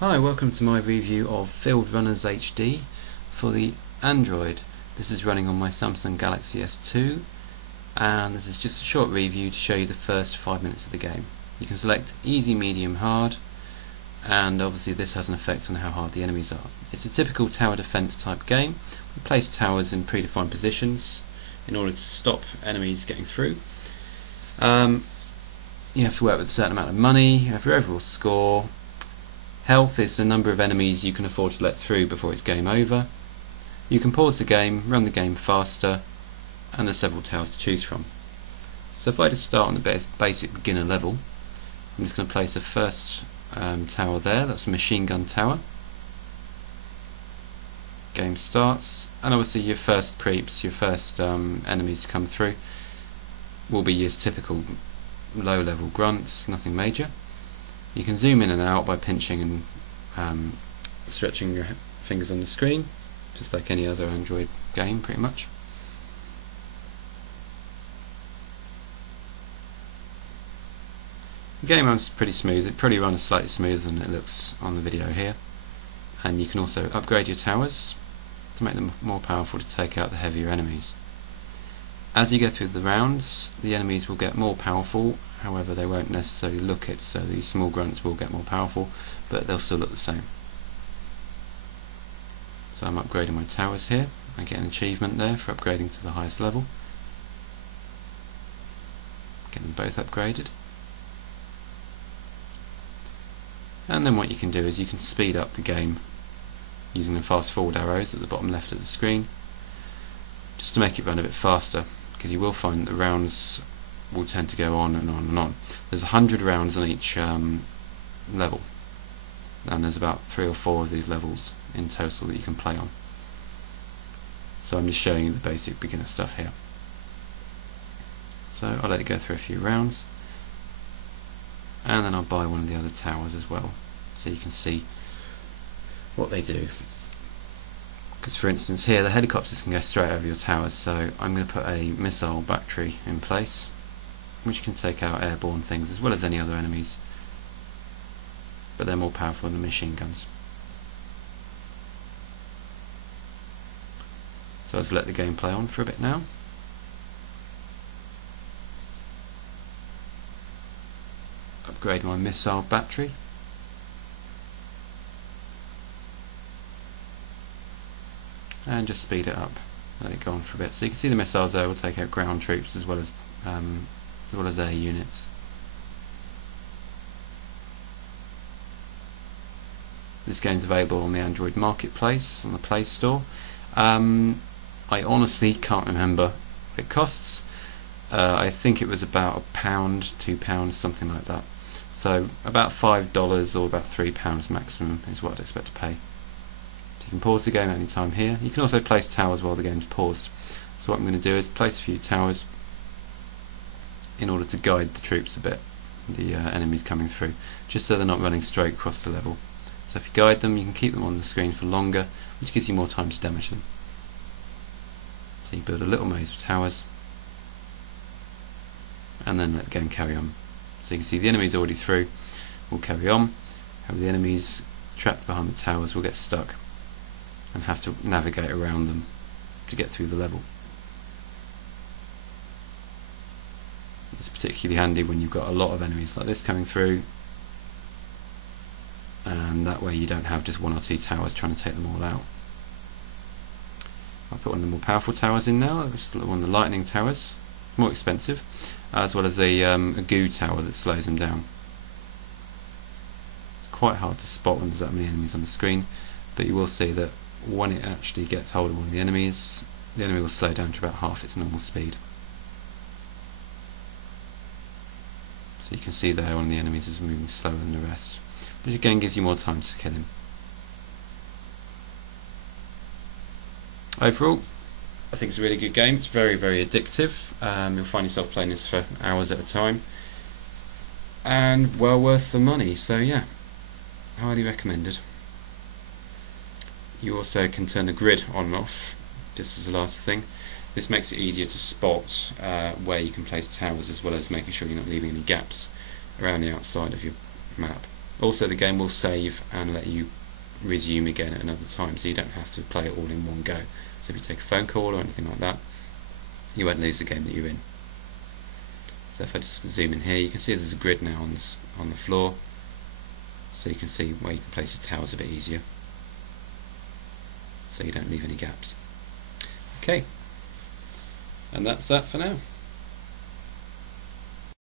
Hi, welcome to my review of Fieldrunners HD for the Android. This is running on my Samsung Galaxy S2, and this is just a short review to show you the first 5 minutes of the game. You can select easy, medium, hard, and obviously this has an effect on how hard the enemies are. It's a typical tower defense type game. We place towers in predefined positions in order to stop enemies getting through. You have to work with a certain amount of money. You have your overall score. Health is the number of enemies you can afford to let through before it's game over. You can pause the game, run the game faster, and there's several towers to choose from. So if I just start on the basic beginner level, I'm just going to place the first tower there. That's a machine gun tower. Game starts, and obviously your first creeps, your first enemies to come through will be your typical low level grunts, nothing major. You can zoom in and out by pinching and stretching your fingers on the screen, just like any other Android game pretty much. The game runs pretty smooth. It probably runs slightly smoother than it looks on the video here. And you can also upgrade your towers to make them more powerful to take out the heavier enemies. As you go through the rounds, the enemies will get more powerful, however they won't necessarily look it, so these small grunts will get more powerful, but they'll still look the same. So I'm upgrading my towers here. I get an achievement there for upgrading to the highest level. Get them both upgraded. And then what you can do is you can speed up the game using the fast forward arrows at the bottom left of the screen, just to make it run a bit faster, because you will find that the rounds will tend to go on and on and on. There's 100 rounds on each level, and there's about 3 or 4 of these levels in total that you can play on. So I'm just showing you the basic beginner stuff here. So I'll let it go through a few rounds, and then I'll buy one of the other towers as well, so you can see what they do. Because for instance here the helicopters can go straight over your towers, so I'm going to put a missile battery in place which can take out airborne things as well as any other enemies, but they're more powerful than the machine guns. So let's let the game play on for a bit now. Upgrade my missile battery. And just speed it up, let it go on for a bit. So you can see the missiles there will take out ground troops as well as air units. This game's available on the Android Marketplace on the Play Store. I honestly can't remember what it costs. I think it was about £1, £2, something like that. So about $5 or about £3 maximum is what I'd expect to pay. You can pause the game at any time here. You can also place towers while the game's paused. So what I'm going to do is place a few towers in order to guide the troops a bit, the enemies coming through, just so they're not running straight across the level. So if you guide them, you can keep them on the screen for longer, which gives you more time to damage them. So you build a little maze of towers, and then let the game carry on. So you can see the enemies already through, will carry on. However, the enemies trapped behind the towers will get stuck and have to navigate around them to get through the level. It's particularly handy when you've got a lot of enemies like this coming through, and that way you don't have just 1 or 2 towers trying to take them all out. I'll put one of the more powerful towers in now, which is one of the lightning towers, more expensive, as well as a goo tower that slows them down. It's quite hard to spot when there's that many enemies on the screen, but you will see that when it actually gets hold of one of the enemies, the enemy will slow down to about half its normal speed. So you can see there one of the enemies is moving slower than the rest, which again gives you more time to kill him. Overall, I think it's a really good game. It's very, very addictive. You'll find yourself playing this for hours at a time, and well worth the money. So yeah, highly recommended. You also can turn the grid on and off, just as the last thing. This makes it easier to spot where you can place towers, as well as making sure you're not leaving any gaps around the outside of your map. Also, the game will save and let you resume again at another time, so you don't have to play it all in one go. So if you take a phone call or anything like that, you won't lose the game that you're in. So if I just zoom in here, you can see there's a grid now on the floor, so you can see where you can place your tiles a bit easier, so you don't leave any gaps. Okay, and that's that for now.